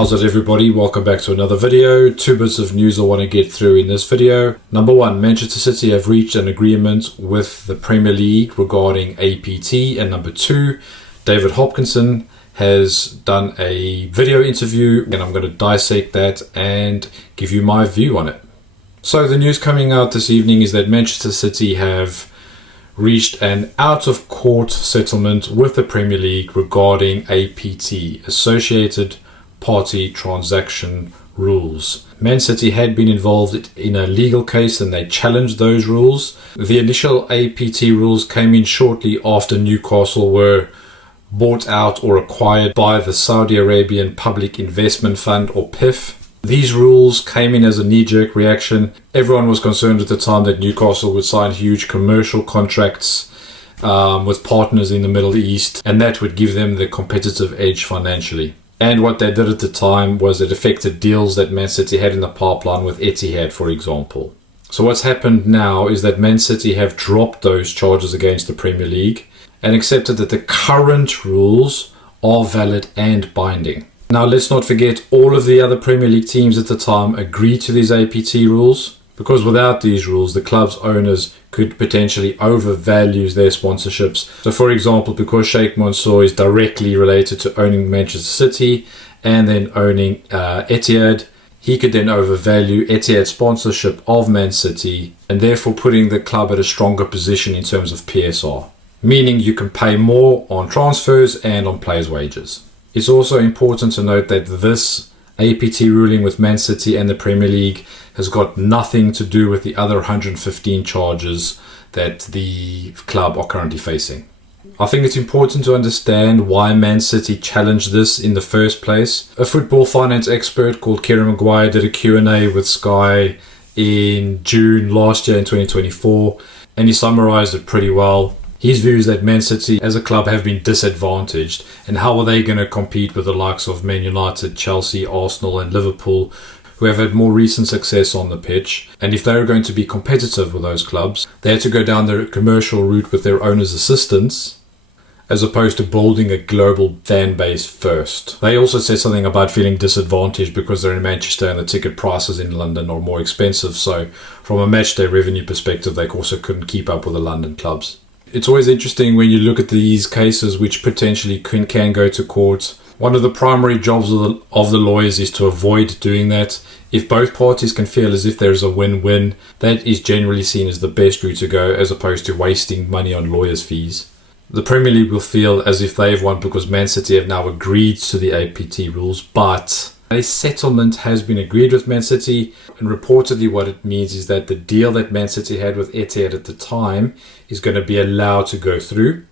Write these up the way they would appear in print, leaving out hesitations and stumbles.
How's it, everybody? Welcome back to another video. Two bits of news I want to get through in this video. Number one, Manchester City have reached an agreement with the Premier League regarding APT. And number two, David Hopkinson has done a video interview and I'm going to dissect that and give you my view on it. So the news coming out this evening is that Manchester City have reached an out-of-court settlement with the Premier League regarding APT, Associated Party Transaction Rules. Man City had been involved in a legal case and they challenged those rules. The initial APT rules came in shortly after Newcastle were bought out or acquired by the Saudi Arabian Public Investment Fund, or PIF. These rules came in as a knee-jerk reaction. Everyone was concerned at the time that Newcastle would sign huge commercial contracts with partners in the Middle East, and that would give them the competitive edge financially. And what they did at the time was it affected deals that Man City had in the pipeline with Etihad, for example. So what's happened now is that Man City have dropped those charges against the Premier League and accepted that the current rules are valid and binding. Now, let's not forget all of the other Premier League teams at the time agreed to these APT rules, because without these rules, the club's owners could potentially overvalue their sponsorships. So, for example, because Sheikh Mansour is directly related to owning Manchester City and then owning Etihad, he could then overvalue Etihad's sponsorship of Man City and therefore putting the club at a stronger position in terms of PSR, meaning you can pay more on transfers and on players' wages. It's also important to note that this APT ruling with Man City and the Premier League has got nothing to do with the other 115 charges that the club are currently facing. I think it's important to understand why Man City challenged this in the first place. A football finance expert called Kieran Maguire did a Q&A with Sky in June last year in 2024, and he summarized it pretty well. His view is that Man City as a club have been disadvantaged, and how are they going to compete with the likes of Man United, Chelsea, Arsenal and Liverpool, who have had more recent success on the pitch. And if they're going to be competitive with those clubs, they had to go down the commercial route with their owners' assistance, as opposed to building a global fan base first. They also said something about feeling disadvantaged because they're in Manchester and the ticket prices in London are more expensive. So from a matchday revenue perspective, they also couldn't keep up with the London clubs. It's always interesting when you look at these cases which potentially can go to court. One of the primary jobs of the lawyers is to avoid doing that. If both parties can feel as if there's a win-win, that is generally seen as the best route to go, as opposed to wasting money on lawyers' fees. The Premier League will feel as if they've won because Man City have now agreed to the APT rules, but a settlement has been agreed with Man City, and reportedly what it means is that the deal that Man City had with Etihad at the time is going to be allowed to go through,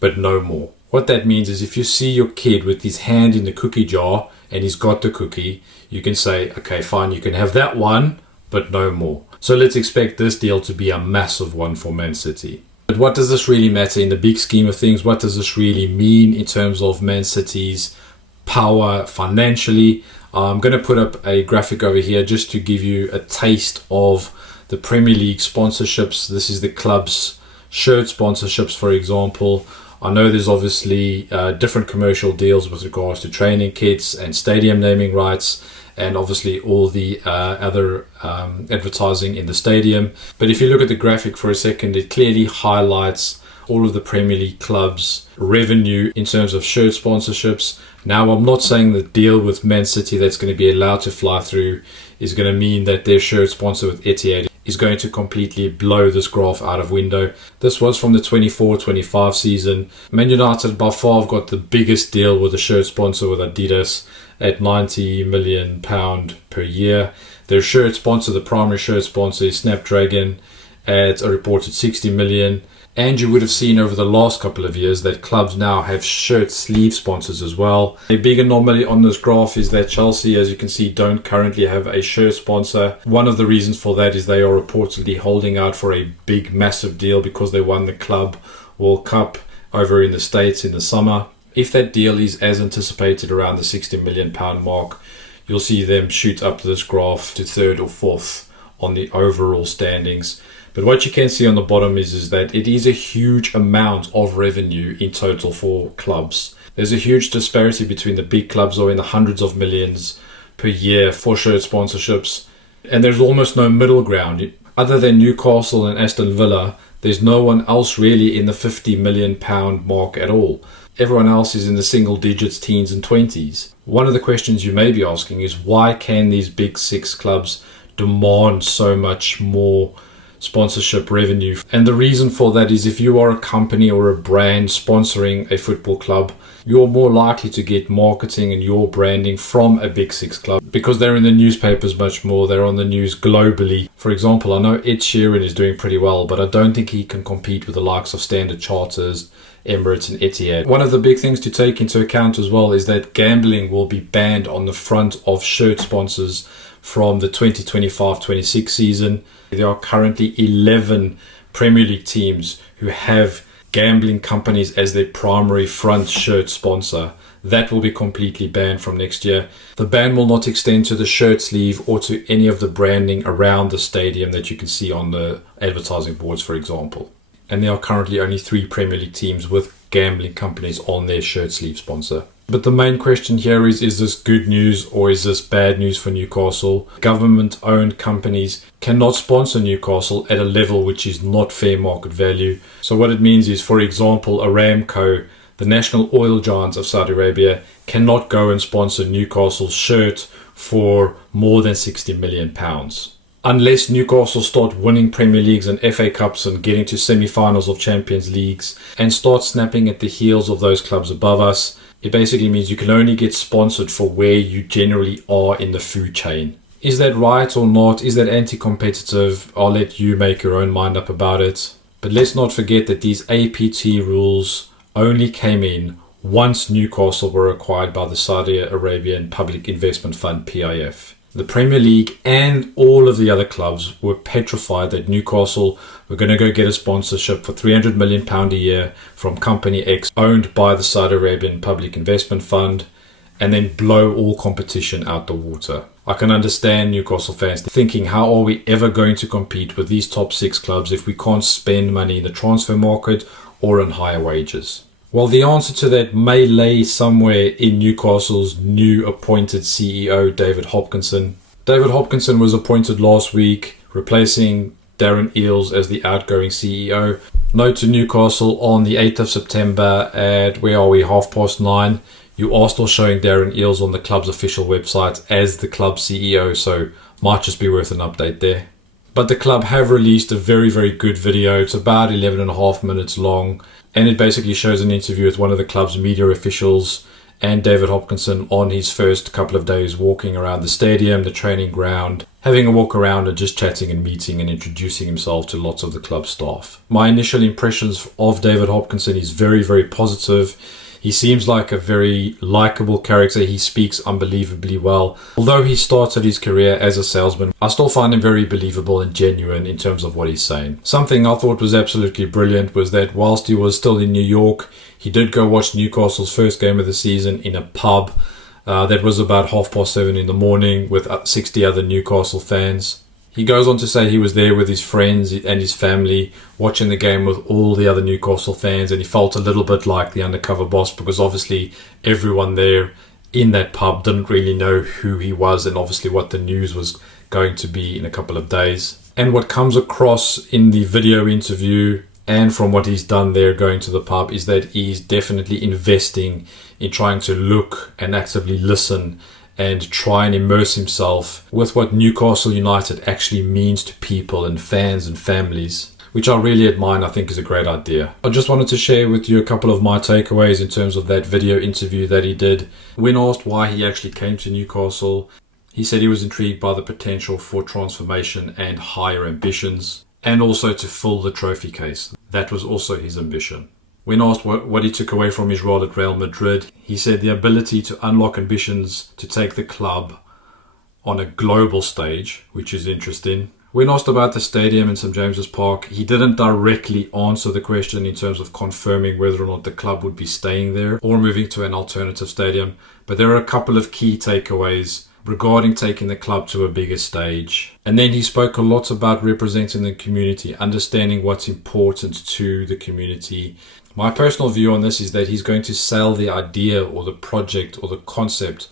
but no more. What that means is if you see your kid with his hand in the cookie jar and he's got the cookie, you can say, okay, fine, you can have that one, but no more. So let's expect this deal to be a massive one for Man City. But what does this really matter in the big scheme of things? What does this really mean in terms of Man City's power financially? I'm going to put up a graphic over here just to give you a taste of the Premier League sponsorships. This is the club's shirt sponsorships, for example. I know there's obviously different commercial deals with regards to training kits and stadium naming rights, and obviously all the other advertising in the stadium. But if you look at the graphic for a second, it clearly highlights all of the Premier League clubs' revenue in terms of shirt sponsorships. Now, I'm not saying the deal with Man City that's going to be allowed to fly through is going to mean that their shirt sponsor with Etihad is going to completely blow this graph out of window. This was from the 24-25 season. Man United by far have got the biggest deal with a shirt sponsor with Adidas at £90 million per year. Their shirt sponsor, the primary shirt sponsor, is Snapdragon at a reported 60 million. And you would have seen over the last couple of years that clubs now have shirt sleeve sponsors as well. A big anomaly on this graph is that Chelsea, as you can see, don't currently have a shirt sponsor. One of the reasons for that is they are reportedly holding out for a big, massive deal because they won the Club World Cup over in the States in the summer. If that deal is as anticipated around the £60 million mark, you'll see them shoot up this graph to third or fourth on the overall standings. But what you can see on the bottom is that it is a huge amount of revenue in total for clubs. There's a huge disparity between the big clubs, or in the hundreds of millions per year for shirt sponsorships. And there's almost no middle ground. Other than Newcastle and Aston Villa, there's no one else really in the £50 million mark at all. Everyone else is in the single digits, teens and 20s. One of the questions you may be asking is, why can these big six clubs demand so much more sponsorship revenue? And the reason for that is, if you are a company or a brand sponsoring a football club, you're more likely to get marketing and your branding from a big six club because they're in the newspapers much more. They're on the news globally. For example, I know Ed Sheeran is doing pretty well, but I don't think he can compete with the likes of Standard Chartered, Emirates and Etihad. One of the big things to take into account as well is that gambling will be banned on the front of shirt sponsors from the 2025-26 season. There are currently 11 Premier League teams who have gambling companies as their primary front shirt sponsor. That will be completely banned from next year. The ban will not extend to the shirt sleeve or to any of the branding around the stadium that you can see on the advertising boards, for example. And there are currently only 3 Premier League teams with gambling companies on their shirt sleeve sponsor. But the main question here is this good news or is this bad news for Newcastle? Government-owned companies cannot sponsor Newcastle at a level which is not fair market value. So what it means is, for example, Aramco, the national oil giants of Saudi Arabia, cannot go and sponsor Newcastle's shirt for more than £60 million. Unless Newcastle start winning Premier Leagues and FA Cups and getting to semi-finals of Champions Leagues and start snapping at the heels of those clubs above us, it basically means you can only get sponsored for where you generally are in the food chain. Is that right or not? Is that anti-competitive? I'll let you make your own mind up about it. But let's not forget that these APT rules only came in once Newcastle were acquired by the Saudi Arabian Public Investment Fund, PIF. The Premier League and all of the other clubs were petrified that Newcastle were going to go get a sponsorship for £300 million a year from Company X, owned by the Saudi Arabian Public Investment Fund, and then blow all competition out the water. I can understand Newcastle fans thinking, how are we ever going to compete with these top 6 clubs if we can't spend money in the transfer market or on higher wages? Well, the answer to that may lay somewhere in Newcastle's new appointed CEO, David Hopkinson. David Hopkinson was appointed last week, replacing Darren Eales as the outgoing CEO. Note to Newcastle, on the 8th of September at, 9:30, you are still showing Darren Eales on the club's official website as the club CEO, so might just be worth an update there. But the club have released a very, very good video. It's about 11.5 minutes long. And it basically shows an interview with one of the club's media officials and David Hopkinson on his first couple of days walking around the stadium, the training ground, having a walk around and just chatting and meeting and introducing himself to lots of the club staff. My initial impressions of David Hopkinson is very, very positive. He seems like a very likable character. He speaks unbelievably well. Although he started his career as a salesman, I still find him very believable and genuine in terms of what he's saying. Something I thought was absolutely brilliant was that whilst he was still in New York, he did go watch Newcastle's first game of the season in a pub. That was about 7:30 in the morning with 60 other Newcastle fans. He goes on to say he was there with his friends and his family watching the game with all the other Newcastle fans, and he felt a little bit like the undercover boss because obviously everyone there in that pub didn't really know who he was and obviously what the news was going to be in a couple of days. And what comes across in the video interview and from what he's done there going to the pub is that he's definitely investing in trying to look and actively listen and try and immerse himself with what Newcastle United actually means to people and fans and families, which I really admire and I think is a great idea. I just wanted to share with you a couple of my takeaways in terms of that video interview that he did. When asked why he actually came to Newcastle, he said he was intrigued by the potential for transformation and higher ambitions, and also to fill the trophy case. That was also his ambition. When asked what he took away from his role at Real Madrid, he said the ability to unlock ambitions to take the club on a global stage, which is interesting. When asked about the stadium in St James's Park, he didn't directly answer the question in terms of confirming whether or not the club would be staying there or moving to an alternative stadium. But there are a couple of key takeaways regarding taking the club to a bigger stage. And then he spoke a lot about representing the community, understanding what's important to the community. My personal view on this is that he's going to sell the idea or the project or the concept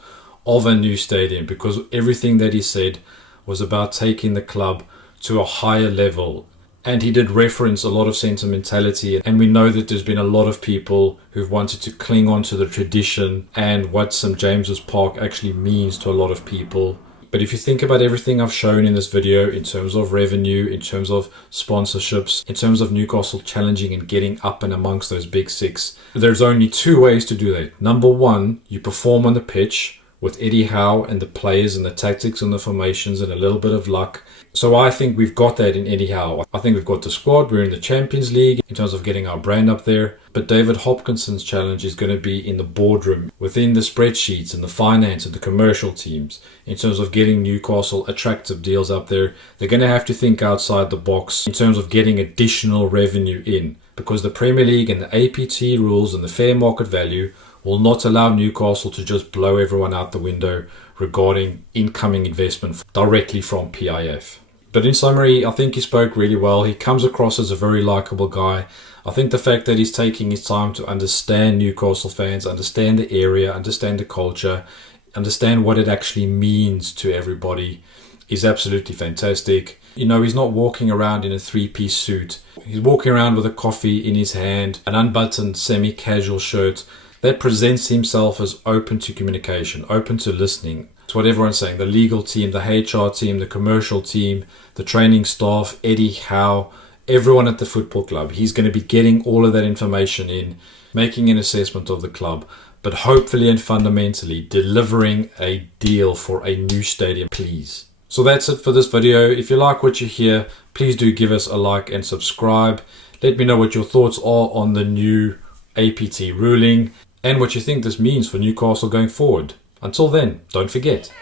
of a new stadium, because everything that he said was about taking the club to a higher level. And he did reference a lot of sentimentality, and we know that there's been a lot of people who've wanted to cling on to the tradition and what St. James's Park actually means to a lot of people. But if you think about everything I've shown in this video in terms of revenue, in terms of sponsorships, in terms of Newcastle challenging and getting up and amongst those big six, there's only two ways to do that. Number one, you perform on the pitch with Eddie Howe and the players and the tactics and the formations and a little bit of luck. So I think we've got that in Eddie Howe. I think we've got the squad. We're in the Champions League in terms of getting our brand up there. But David Hopkinson's challenge is going to be in the boardroom, within the spreadsheets and the finance and the commercial teams, in terms of getting Newcastle attractive deals up there. They're going to have to think outside the box in terms of getting additional revenue in, because the Premier League and the APT rules and the fair market value will not allow Newcastle to just blow everyone out the window regarding incoming investment directly from PIF. But in summary, I think he spoke really well. He comes across as a very likable guy. I think the fact that he's taking his time to understand Newcastle fans, understand the area, understand the culture, understand what it actually means to everybody is absolutely fantastic. You know, he's not walking around in a three-piece suit. He's walking around with a coffee in his hand, an unbuttoned semi-casual shirt that presents himself as open to communication, open to listening to what everyone's saying. The legal team, the HR team, the commercial team, the training staff, Eddie Howe, everyone at the football club. He's going to be getting all of that information in, making an assessment of the club, but hopefully and fundamentally delivering a deal for a new stadium, please. So that's it for this video. If you like what you hear, please do give us a like and subscribe. Let me know what your thoughts are on the new APT ruling and what you think this means for Newcastle going forward. Until then, don't forget,